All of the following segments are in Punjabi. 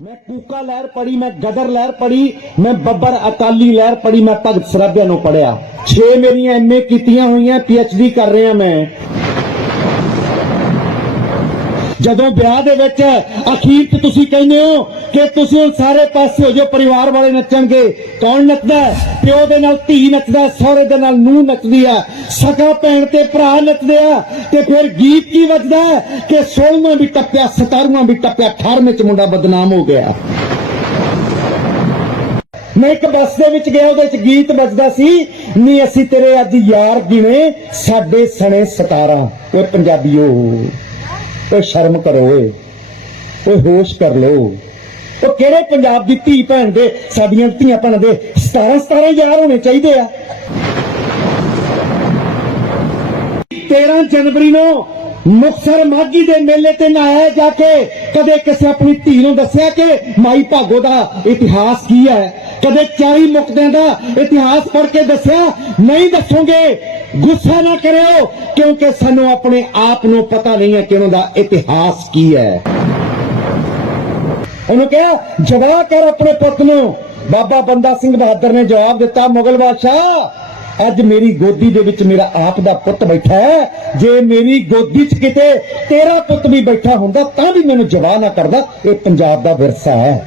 ਮੈਂ ਕੂਕਾ ਲਹਿਰ ਪੜੀ ਮੈਂ ਗਦਰ ਲਹਿਰ ਪੜੀ ਮੈਂ ਬੱਬਰ ਅਕਾਲੀ ਲਹਿਰ ਪੜੀ ਮੈਂ ਭਗਤ ਸਰਾਭਿਆ ਨੂੰ ਪੜਿਆ 6 ਮੇਰੀਆਂ ਐਮਏ ਕੀਤੀਆਂ ਹੋਈਆਂ ਪੀਐਚਡੀ ਕਰ ਰਿਹਾ ਮੈਂ। ਜਦੋਂ ਵਿਆਹ ਦੇ ਵਿੱਚ ਅਖੀਰ 'ਚ ਤੁਸੀਂ ਕਹਿੰਦੇ ਹੋ ਕਿ ਤੁਸੀਂ ਹੁਣ ਸਾਰੇ ਪਾਸੇ ਹੋ ਜਾਓ, ਪਰਿਵਾਰ ਵਾਲੇ ਨੱਚਣਗੇ। ਕੌਣ ਨੱਚਦਾ ਪਿਓ ਦੇ ਨਾਲ ਧੀ ਨੱਚਦਾ ਸਹੁਰੇ ਦੇ ਨਾਲ ਨੂੰਹ ਨੱਚਦੀ ਆ ਸਕਾ ਭੈਣ ਤੇ ਭਰਾ ਨੱਚਦੇ ਆ ਤੇ ਫਿਰ ਗੀਤ ਕੀ ਵੱਜਦਾ ਹੈ? ਕਿ 16ਵਾਂ ਵੀ ਟੱਪਿਆ 17ਵਾਂ ਵੀ ਟੱਪਿਆ 18ਵੇਂ ਚ ਮੁੰਡਾ ਬਦਨਾਮ ਹੋ ਗਿਆ। ਮੈਂ ਇੱਕ ਬੱਸ ਦੇ ਵਿੱਚ ਗਿਆ, ਉਹਦੇ ਵਿੱਚ ਗੀਤ ਵੱਜਦਾ ਸੀ ਨਹੀਂ ਅਸੀਂ ਤੇਰੇ ਅੱਜ ਯਾਰ ਗਿਣੇ ਸਾਡੇ ਸਣੇ 17 ਓਏ ਪੰਜਾਬੀਓ। ਓਏ ਸ਼ਰਮ ਕਰੋ ਓਏ। ਓਏ ਹੋਸ਼ ਕਰ ਲਓ। ਉਹ ਕਿਹੜੇ ਪੰਜਾਬ ਦੀ ਧੀ ਭੈਣ ਦੇ ਸਾਡੀਆਂ ਧੀਆਂ ਭੈਣਾਂ ਦੇ 17 17 ਯਾਰ ਹੋਣੇ ਚਾਹੀਦੇ ਆ? 13 ਜਨਵਰੀ ਨੂੰ ਮੁਕਤਸਰ ਮਾਗੀ ਦੇ ਮੇਲੇ ਤੇ ਨਹਾਇਆ ਜਾ ਕੇ ਕਦੇ ਕਿਸੇ ਆਪਣੀ ਧੀ ਨੂੰ ਦੱਸਿਆ ਕਿ ਮਾਈ ਭਾਗੋ ਦਾ ਇਤਿਹਾਸ ਕੀ ਹੈ? ਕਦੇ 40 ਮੁਕਦਿਆਂ ਦਾ ਇਤਿਹਾਸ ਪੜ੍ਹ ਕੇ ਦੱਸਿਆ? ਨਹੀਂ ਦੱਸੋਗੇ। ਗੁੱਸਾ ਨਾ ਕਰਿਓ, ਕਿਉਂਕਿ ਸਾਨੂੰ ਆਪਣੇ ਆਪ ਨੂੰ ਪਤਾ ਨਹੀਂ ਹੈ ਕਿ ਉਹਨਾਂ ਦਾ ਇਤਿਹਾਸ ਕੀ ਹੈ। ਉਹਨੂੰ ਕਿਹਾ, ਜਵਾ ਕਰ ਆਪਣੇ ਪੁੱਤ ਨੂੰ। ਬਾਬਾ ਬੰਦਾ ਸਿੰਘ ਬਹਾਦਰ ਨੇ ਜਵਾਬ ਦਿੱਤਾ, ਮੁਗਲ ਬਾਦਸ਼ਾਹ, ਅੱਜ ਮੇਰੀ ਗੋਦੀ ਦੇ ਵਿੱਚ ਮੇਰਾ ਆਪ ਦਾ ਪੁੱਤ ਬੈਠਾ ਹੈ। ਜੇ ਮੇਰੀ ਗੋਦੀ 'ਚ ਕਿਤੇ ਤੇਰਾ ਪੁੱਤ ਵੀ ਬੈਠਾ ਹੁੰਦਾ, ਤਾਂ ਵੀ ਮੈਨੂੰ ਜਵਾ ਨਾ ਕਰਦਾ। ਇਹ ਪੰਜਾਬ ਦਾ ਵਿਰਸਾ ਹੈ।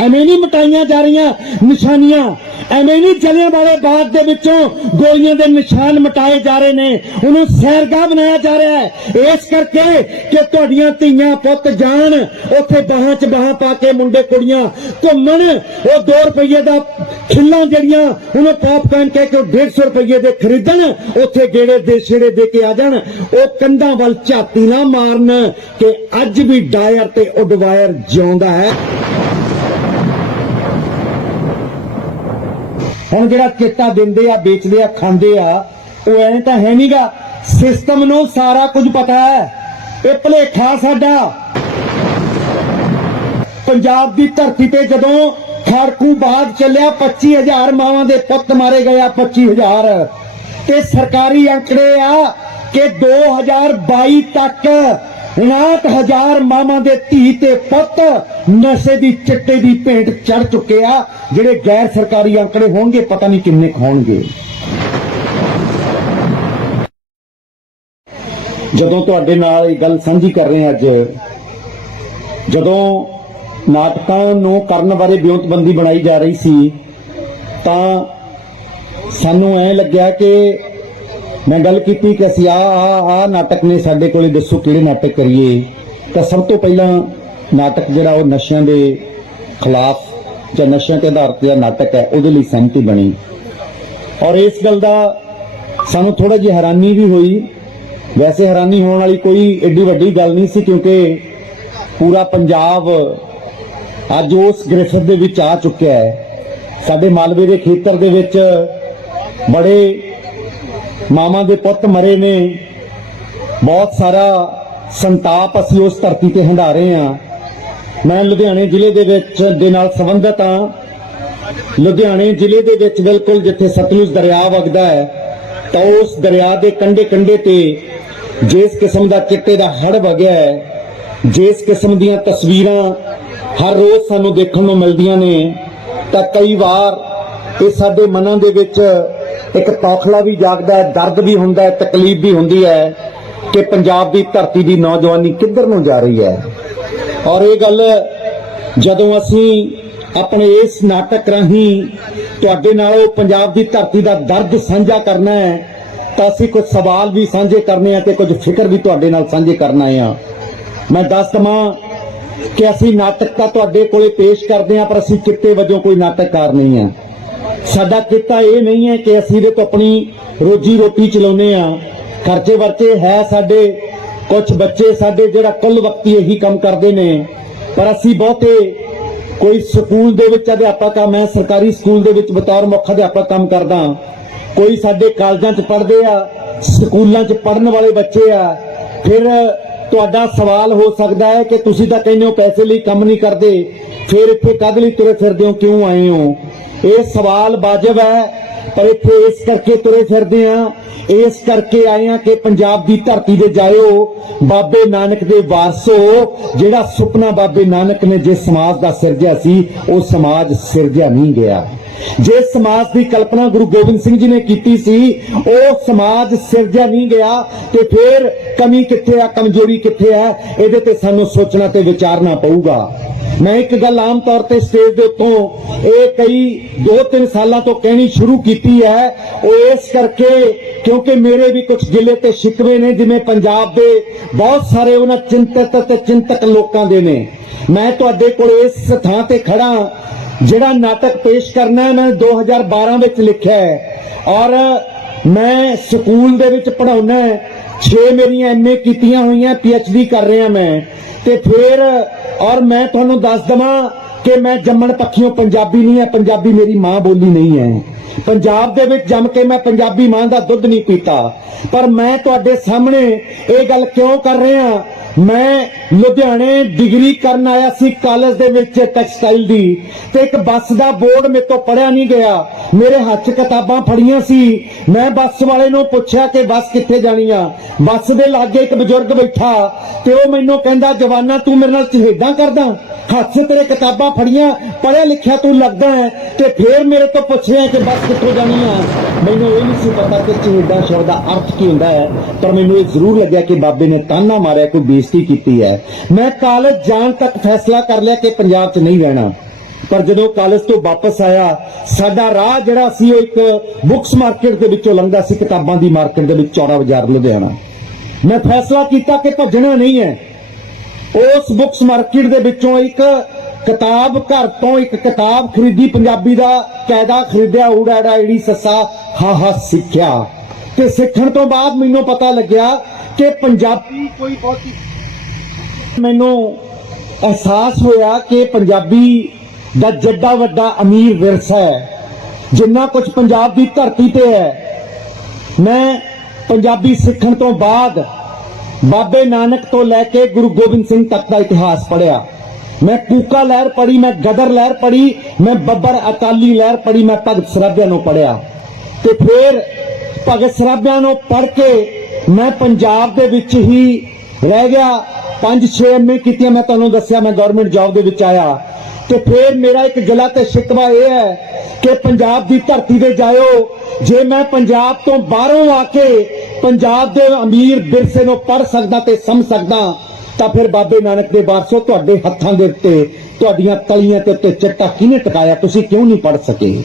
ਐਵੇਂ ਨਹੀਂ ਮਟਾਈਆਂ ਜਾ ਰਹੀਆਂ ਨਿਸ਼ਾਨੀਆਂ। ਐਵੇਂ ਨਹੀਂ ਜਲਿਆਂ ਵਾਲੇ ਬਾਗ ਦੇ ਵਿੱਚੋਂ ਗੋਲੀਆਂ ਦੇ ਨਿਸ਼ਾਨ ਮਟਾਏ ਜਾ ਰਹੇ ਨੇ। ਉਹਨੂੰ ਸੈਰਗਾਹ ਬਣਾਇਆ ਜਾ ਰਿਹਾ ਹੈ। ਇਸ ਕਰਕੇ ਕਿ ਤੁਹਾਡੀਆਂ ਧੀਆਂ ਪੁੱਤ ਜਾਣ, ਉੱਥੇ ਬਾਹਾਂ 'ਚ ਬਾਹਾਂ ਪਾ ਕੇ ਮੁੰਡੇ ਕੁੜੀਆਂ ਘੁੰਮਣ। ਉਹ 2 ਰੁਪਏ ਦਾ ਖਿੱਲਾਂ ਜਿਹੜੀਆਂ ਉਹਨੂੰ ਪਾਪਕਾਰਨ ਕਹਿ ਕੇ 150 ਰੁਪਏ ਦੇ ਖਰੀਦਣ, ਉੱਥੇ ਗੇੜੇ ਦੇ ਛੇੜੇ ਦੇ ਕੇ ਆ ਜਾਣ। ਉਹ ਕੰਧਾਂ ਵੱਲ ਝਾਤੀ ਨਾ ਮਾਰਨ ਕਿ ਅੱਜ ਵੀ ਡਾਇਰ ਤੇ ਉਡਵਾਇਰ ਜਿਉਂਦਾ ਹੈ। ਹੁਣ ਜਿਹੜਾ ਚਿੱਟਾ ਦਿੰਦੇ ਆ, ਵੇਚਦੇ ਆ, ਖਾਂਦੇ ਆ, ਉਹ ਐਵੇਂ ਤਾਂ ਹੈ ਨਹੀਂਗਾ ਸਿਸਟਮ ਨੂੰ ਸਾਰਾ ਕੁਝ ਪਤਾ ਹੈ। ਇਹ ਭਲੇਖਾ ਸਾਡਾ। ਪੰਜਾਬ ਦੀ ਧਰਤੀ ਤੇ ਜਦੋਂ ਖਾੜਕੂ ਬਾਦ ਚੱਲਿਆ 25000 ਮਾਵਾਂ ਦੇ ਪੁੱਤ ਮਾਰੇ ਗਏ ਆ 25000 ਤੇ ਸਰਕਾਰੀ ਅੰਕੜੇ ਆ ਕਿ 2022 ਤੱਕ 59000 ਮਾਵਾਂ ਦੇ ਧੀ ਤੇ ਪੁੱਤ ਨਸ਼ੇ ਦੀ ਚਿੱਟੇ ਦੀ ਭੇਂਟ ਚੜ ਚੁੱਕੇ ਆ, ਜਿਹੜੇ ਗੈਰ ਸਰਕਾਰੀ ਅੰਕੜੇ ਹੋਣਗੇ, ਪਤਾ ਨਹੀਂ ਕਿੰਨੇ ਹੋਣਗੇ। ਜਦੋਂ ਤੁਹਾਡੇ ਨਾਲ ਇਹ ਗੱਲ ਸਾਂਝੀ ਕਰ ਰਹੇ ਅੱਜ, ਜਦੋਂ ਨਾਟਕਾਂ ਨੂੰ ਕਰਨ ਬਾਰੇ ਬਿਉਂਤਬੰਦੀ ਬਣਾਈ ਜਾ ਰਹੀ ਸੀ, ਤਾਂ ਸਾਨੂੰ ਐ ਲੱਗਿਆ ਕਿ ਮੈਂ ਗੱਲ ਕੀਤੀ ਕਿ ਅਸੀਂ ਆ ਆ ਆ ਨਾਟਕ ਨੇ ਸਾਡੇ ਕੋਲੇ ਦੱਸੋ ਕਿਹੜੇ ਨਾਟਕ ਕਰੀਏ। ਤਾਂ ਸਭ ਤੋਂ ਪਹਿਲਾਂ ਨਾਟਕ ਜਿਹੜਾ ਉਹ ਨਸ਼ਿਆਂ ਦੇ ਖਿਲਾਫ ਜਾਂ ਨਸ਼ਿਆਂ ਤੇ ਆਧਾਰਿਤ ਜਿਹੜਾ ਨਾਟਕ ਹੈ, ਉਹਦੇ ਲਈ ਸਹਿਮਤੀ ਬਣੀ। ਔਰ ਇਸ ਗੱਲ ਦਾ ਸਾਨੂੰ ਥੋੜਾ ਜਿਹੀ ਹੈਰਾਨੀ ਵੀ ਹੋਈ। ਵੈਸੇ ਹੈਰਾਨੀ ਹੋਣ ਵਾਲੀ ਕੋਈ ਏਡੀ ਵੱਡੀ ਗੱਲ ਨਹੀਂ ਸੀ ਕਿਉਂਕਿ ਪੂਰਾ ਪੰਜਾਬ ਅੱਜ ਉਸ ਗ੍ਰਿਫਤ ਦੇ ਵਿੱਚ ਆ ਚੁੱਕਿਆ ਹੈ। ਸਾਡੇ ਮਾਲਵੇ ਦੇ ਖੇਤਰ ਦੇ ਵਿੱਚ ਬੜੇ ਮਾਵਾਂ ਦੇ ਪੁੱਤ ਮਰੇ ਨੇ। ਬਹੁਤ ਸਾਰਾ ਸੰਤਾਪ ਅਸੀਂ ਉਸ ਧਰਤੀ ਤੇ ਹੰਢਾ ਰਹੇ ਹਾਂ ਮੈਂ ਲੁਧਿਆਣੇ ਜ਼ਿਲ੍ਹੇ ਦੇ ਵਿੱਚ ਦੇ ਨਾਲ ਸੰਬੰਧਤ ਹਾਂ ਲੁਧਿਆਣੇ ਜ਼ਿਲ੍ਹੇ ਦੇ ਵਿੱਚ ਬਿਲਕੁਲ ਜਿੱਥੇ ਸਤਲੁਜ ਦਰਿਆ ਵਗਦਾ ਹੈ, ਤਾਂ ਉਸ ਦਰਿਆ ਦੇ ਕੰਢੇ ਕੰਢੇ ਤੇ ਜਿਸ ਕਿਸਮ ਦਾ ਚਿੱਟੇ ਦਾ ਹੜ ਵਗਿਆ ਹੈ, ਜਿਸ ਕਿਸਮ ਦੀਆਂ ਤਸਵੀਰਾਂ ਹਰ ਰੋਜ਼ ਸਾਨੂੰ ਦੇਖਣ ਨੂੰ ਮਿਲਦੀਆਂ ਨੇ, ਤਾਂ ਕਈ ਵਾਰ ਇਹ ਸਾਡੇ ਮਨਾਂ ਦੇ ਵਿੱਚ ਇੱਕ ਤੌਖਲਾ ਵੀ ਜਾਗਦਾ ਹੈ, ਦਰਦ ਵੀ ਹੁੰਦਾ ਹੈ, ਤਕਲੀਫ ਵੀ ਹੁੰਦੀ ਹੈ ਕਿ ਪੰਜਾਬ ਦੀ ਧਰਤੀ ਦੀ ਨੌਜਵਾਨੀ ਕਿੱਧਰ ਨੂੰ ਜਾ ਰਹੀ ਹੈ। ਔਰ ਇਹ ਗੱਲ ਜਦੋਂ ਅਸੀਂ ਆਪਣੇ ਇਸ ਨਾਟਕ ਰਾਹੀਂ ਤੁਹਾਡੇ ਨਾਲ ਉਹ ਪੰਜਾਬ ਦੀ ਧਰਤੀ ਦਾ ਦਰਦ ਸਾਂਝਾ ਕਰਨਾ ਹੈ, ਤਾਂ ਅਸੀਂ ਕੁਝ ਸਵਾਲ ਵੀ ਸਾਂਝੇ ਕਰਨੇ ਆ ਤੇ ਕੁਝ ਫਿਕਰ ਵੀ ਤੁਹਾਡੇ ਨਾਲ ਸਾਂਝੇ ਕਰਨਾ ਆ ਮੈਂ ਦੱਸ ਦਵਾਂ ਕਿ ਅਸੀਂ ਨਾਟਕ ਤਾਂ ਤੁਹਾਡੇ ਕੋਲੇ ਪੇਸ਼ ਕਰਦੇ ਆ ਪਰ ਅਸੀਂ ਕਿੱਤੇ ਵਜੋਂ ਕੋਈ ਨਾਟਕਕਾਰ ਨਹੀਂ ਆ ਸਾਡਾ ਕਿੱਤਾ ਇਹ ਨਹੀਂ ਹੈ ਕਿ ਅਸੀਂ ਇਹਦੇ ਤੋਂ ਆਪਣੀ ਰੋਜੀ ਰੋਟੀ ਚਲਾਉਨੇ ਆ ਖਰਚੇ ਵਰਚੇ ਹੈ ਸਾਡੇ ਕੁਝ ਬੱਚੇ ਸਾਡੇ ਜਿਹੜਾ ਕੁੱਲ ਵਕਤੀ ਇਹੀ ਕੰਮ ਕਰਦੇ ਨੇ। ਪਰ ਅਸੀਂ ਬਹੁਤੇ ਕੋਈ ਸਕੂਲ ਦੇ ਵਿੱਚ ਅਧਿਆਪਕ ਆ, ਮੈਂ ਸਰਕਾਰੀ ਸਕੂਲ ਦੇ ਵਿੱਚ ਬਤੌਰ ਮੁੱਖ ਅਧਿਆਪਕ ਕੰਮ ਕਰਦਾ। ਕੋਈ ਸਾਡੇ ਕਾਲਜਾਂ 'ਚ ਪੜ੍ਹਦੇ ਆ, ਸਕੂਲਾਂ 'ਚ ਪੜ੍ਹਨ ਵਾਲੇ ਬੱਚੇ ਆ, ਫਿਰ ਤੁਹਾਡਾ ਸਵਾਲ ਹੋ ਸਕਦਾ ਹੈ ਕਿ ਤੁਸੀਂ ਤਾਂ ਕਹਿੰਦੇ ਹੋ ਪੈਸੇ ਲਈ ਕੰਮ ਨਹੀਂ ਕਰਦੇ, ਫਿਰ ਇੱਥੇ ਕਦ ਲਈ ਤੁਰੇ ਫਿਰਦੇ ਹੋ, ਕਿਉਂ ਆਏ ਹੋ? ਇਹ ਸਵਾਲ ਵਾਜਬ ਹੈ, ਪਰ ਇੱਥੇ ਇਸ ਕਰਕੇ ਤੁਰੇ ਫਿਰਦੇ ਆ, ਇਸ ਕਰਕੇ ਆਏ ਆ ਕਿ ਪੰਜਾਬ ਦੀ ਧਰਤੀ ਤੇ ਜਾਇਓ, ਬਾਬੇ ਨਾਨਕ ਦੇ ਵਾਰਸੋ ਜਿਹੜਾ ਸੁਪਨਾ ਬਾਬੇ ਨਾਨਕ ਨੇ ਜਿਸ ਸਮਾਜ ਦਾ ਸਿਰਜਿਆ ਸੀ, ਉਹ ਸਮਾਜ ਸਿਰਜਿਆ ਨਹੀਂ ਗਿਆ। ਜੇ ਸਮਾਜ ਦੀ ਕਲਪਨਾ ਗੁਰੂ ਗੋਬਿੰਦ ਸਿੰਘ ਜੀ ਨੇ ਕੀਤੀ ਸੀ, ਉਹ ਸਮਾਜ ਸਿਰਜਿਆ ਨਹੀਂ ਗਿਆ ਤੇ ਫਿਰ ਕਮੀ ਕਿੱਥੇ ਆ, ਕਮਜ਼ੋਰੀ ਕਿੱਥੇ ਆ, ਇਹਦੇ ਤੇ ਸਾਨੂੰ ਸੋਚਣਾ ਤੇ ਵਿਚਾਰਨਾ ਪਊਗਾ। ਮੈਂ ਇੱਕ ਗੱਲ ਆਮ ਤੌਰ ਤੇ ਸਟੇਜ ਦੇ ਉੱਤੋਂ ਇਹ ਕਈ 2-3 ਸਾਲਾਂ ਤੋਂ ਕਹਿਣੀ ਸ਼ੁਰੂ ਕੀਤੀ ਹੈ, ਉਹ ਇਸ ਕਰਕੇ ਕਿਉਂਕਿ ਮੇਰੇ ਵੀ ਕੁਝ ਗਿਲੇ ਤੇ ਸ਼ਿਕਵੇ ਨੇ, ਜਿਵੇਂ ਪੰਜਾਬ ਦੇ ਬਹੁਤ ਸਾਰੇ ਉਹਨਾਂ ਚਿੰਤਤ ਤੇ ਚਿੰਤਕ ਲੋਕਾਂ ਦੇ ਨੇ। ਮੈਂ ਤੁਹਾਡੇ ਕੋਲ ਇਸ ਥਾਂ ਤੇ ਖੜਾ ਜਿਹੜਾ ਨਾਟਕ ਪੇਸ਼ ਕਰਨਾ ਹੈ, ਮੈਂ 2012 ਵਿੱਚ ਲਿਖਿਆ ਹੈ। ਔਰ ਮੈਂ ਸਕੂਲ ਦੇ ਵਿੱਚ ਪੜਾਉਣਾ ਹੈ। 6 ਮੇਰੀਆਂ ਐਮਏ ਕੀਤੀਆਂ ਹੋਈਆਂ ਪੀਐਚਡੀ ਕਰ ਰਿਹਾ ਮੈਂ। ਤੇ ਫਿਰ, ਔਰ ਮੈਂ ਤੁਹਾਨੂੰ ਦੱਸ ਦਵਾਂ ਕਿ ਮੈਂ ਜੰਮਣ ਪੱਖੀਓਂ ਪੰਜਾਬੀ ਨਹੀਂ ਹੈ, ਪੰਜਾਬੀ ਮੇਰੀ ਮਾਂ ਬੋਲੀ ਨਹੀਂ ਹੈ। ਪੰਜਾਬ ਦੇ ਵਿੱਚ ਜੰਮ ਕੇ ਮੈਂ ਪੰਜਾਬੀ ਮਾਂ ਦਾ ਦੁੱਧ ਨਹੀਂ ਪੀਤਾ। ਪਰ ਮੈਂ ਤੁਹਾਡੇ ਸਾਹਮਣੇ ਇਹ ਗੱਲ ਕਿਉਂ ਕਰ ਰਿਹਾ? ਮੈਂ ਲੁਧਿਆਣੇ ਡਿਗਰੀ ਕਰਨ ਆਇਆ ਸੀ ਕਾਲਜ ਦੇ ਵਿੱਚ ਟੈਕਸਟਾਈਲ ਦੀ ਤੇ ਇੱਕ ਬੱਸ ਦਾ ਬੋਰਡ ਮੇਰੇ ਤੋਂ ਪੜਿਆ ਨਹੀਂ ਗਿਆ। ਮੇਰੇ ਹੱਥ 'ਚ ਕਿਤਾਬਾਂ ਫੜੀਆਂ ਸੀ। ਮੈਂ ਬੱਸ ਵਾਲੇ ਨੂੰ ਪੁੱਛਿਆ ਕਿ ਬੱਸ ਕਿੱਥੇ ਜਾਣੀ ਆ? ਬੱਸ ਦੇ ਲਾਗੇ ਇੱਕ ਬਜ਼ੁਰਗ ਬੈਠਾ ਤੇ ਉਹ ਮੈਨੂੰ ਕਹਿੰਦਾ, ਜਵਾਨਾ, ਤੂੰ ਮੇਰੇ ਨਾਲ ਚਿਹੇਡਾਂ ਕਰਦਾ? ਹੱਥ 'ਚ ਤੇਰੇ ਕਿਤਾਬਾਂ ਫੜੀਆਂ ਪੜਿਆ ਲਿਖਿਆ ਤੂੰ ਲੱਗਦਾ ਹੈ ਤੇ ਫੇਰ ਮੇਰੇ ਤੋਂ ਪੁੱਛਿਆ ਕਿ ਬੱਸ ਕਿੱਥੋਂ ਜਾਣੀ ਆ? ਮੈਨੂੰ ਇਹ ਨਹੀਂ ਸੀ ਪਤਾ ਕਿ ਚਿਹੇਡਾਂ ਸ਼ਬਦ ਦਾ ਅਰਥ ਕੀ ਹੁੰਦਾ ਹੈ, ਪਰ ਮੈਨੂੰ ਇਹ ਜ਼ਰੂਰ ਲੱਗਿਆ ਕਿ ਬਾਬੇ ਨੇ ਤਾਨਾ ਮਾਰਿਆ, ਕੋਈ ਬੇਇੱਜ਼ਤੀ ਕੀਤੀ ਹੈ। ਮੈਂ ਕਾਲਜ ਜਾਣ ਤੱਕ ਫੈਸਲਾ ਕਰ ਲਿਆ ਕਿ ਪੰਜਾਬ 'ਚ ਨਹੀਂ ਰਹਿਣਾ। ਪਰ ਜਦੋਂ ਕਾਲਜ ਤੋਂ ਵਾਪਸ ਆਇਆ, ਸਾਡਾ ਰਾਹ ਜਿਹੜਾ ਸੀ ਉਹ ਇੱਕ ਬੁੱਕਸ ਮਾਰਕੀਟ ਦੇ ਵਿੱਚੋਂ ਲੰਘਦਾ ਸੀ, ਕਿਤਾਬਾਂ ਦੀ ਮਾਰਕੀਟ ਦੇ ਵਿੱਚ, ਚੌੜਾ ਬਾਜ਼ਾਰ, ਲੁਧਿਆਣਾ। ਮੈਂ ਫੈਸਲਾ ਕੀਤਾ ਕਿ ਭੱਜਣਾ ਨਹੀਂ ਹੈ। ਉਸ ਬੁੱਕਸ ਮਾਰਕੀਟ ਦੇ ਵਿੱਚੋਂ ਇੱਕ ਕਿਤਾਬ ਘਰ ਤੋਂ ਇੱਕ ਕਿਤਾਬ ਖਰੀਦੀ, ਪੰਜਾਬੀ ਦਾ ਕਾਇਦਾ ਖਰੀਦਿਆ ਊੜਾੜਾ ਈੜੀ ਸੱਸਾ, ਹਾ ਹਾ ਸਿੱਖਿਆ। ਤੇ ਸਿੱਖਣ ਤੋਂ ਬਾਅਦ ਮੈਨੂੰ ਪਤਾ ਲੱਗਿਆ ਕਿ ਪੰਜਾਬੀ ਕੋਈ ਬਹੁਤੀ ਮੈਨੂੰ ਅਹਿਸਾਸ ਹੋਇਆ ਕਿ ਪੰਜਾਬੀ ਦਾ ਜੱਡਾ ਵੱਡਾ ਅਮੀਰ ਵਿਰਸਾ ਹੈ। ਜਿੰਨਾ ਕੁਝ ਪੰਜਾਬ ਦੀ ਧਰਤੀ ਤੇ ਹੈ। ਮੈਂ ਪੰਜਾਬੀ ਸਿੱਖਣ ਤੋਂ ਬਾਅਦ ਬਾਬੇ ਨਾਨਕ ਤੋਂ ਲੈ ਕੇ ਗੁਰੂ ਗੋਬਿੰਦ ਸਿੰਘ ਤੱਕ ਦਾ ਇਤਿਹਾਸ ਪੜ੍ਹਿਆ। ਮੈਂ ਕੂਕਾ ਲਹਿਰ ਪੜ੍ਹੀ, ਮੈਂ ਗਦਰ ਲਹਿਰ ਪੜ੍ਹੀ, ਮੈਂ ਬੱਬਰ ਅਕਾਲੀ ਲਹਿਰ ਪੜੀ ਮੈਂ ਭਗਤ ਸਰਾਭਿਆਂ ਨੂੰ ਪੜਿਆ ਤੇ ਫਿਰ ਭਗਤ ਸਰਾਭਿਆਂ ਨੂੰ ਪੜ ਕੇ ਮੈਂ ਪੰਜਾਬ ਦੇ ਵਿੱਚ ਹੀ ਰਹਿ ਗਿਆ 5-6 ਐਮਏ ਕੀਤੀਆਂ, ਮੈਂ ਤੁਹਾਨੂੰ ਦੱਸਿਆ, ਮੈਂ ਗਵਰਨਮੈਂਟ ਜੌਬ ਦੇ ਵਿੱਚ ਆਇਆ। ਤੇ ਫਿਰ ਮੇਰਾ ਇੱਕ ਗਿਲਾ ਤੇ ਸ਼ਿਕਵਾ ਇਹ ਹੈ ਕਿ ਪੰਜਾਬ ਦੀ ਧਰਤੀ ਤੇ ਜਾਇਓ। ਜੇ ਮੈਂ ਪੰਜਾਬ ਤੋਂ ਬਾਹਰੋਂ ਆ ਕੇ ਪੰਜਾਬ ਦੇ ਅਮੀਰ ਵਿਰਸੇ ਨੂੰ ਪੜ ਸਕਦਾ ਤੇ ਸਮਝ ਸਕਦਾ ਤਾਂ ਫਿਰ ਬਾਬੇ ਨਾਨਕ ਦੇ ਵਾਰਸੋ ਤੁਹਾਡੇ ਹੱਥਾਂ ਦੇ ਉੱਤੇ, ਤੁਹਾਡੀਆਂ ਤਲੀਆਂ ਤੇ ਉੱਤੇ ਚਿੱਟਾ ਕਿਹਨੇ ਟਿਕਾਇਆ? ਤੁਸੀਂ ਕਿਉਂ ਨਹੀਂ ਪੜ ਸਕੇ?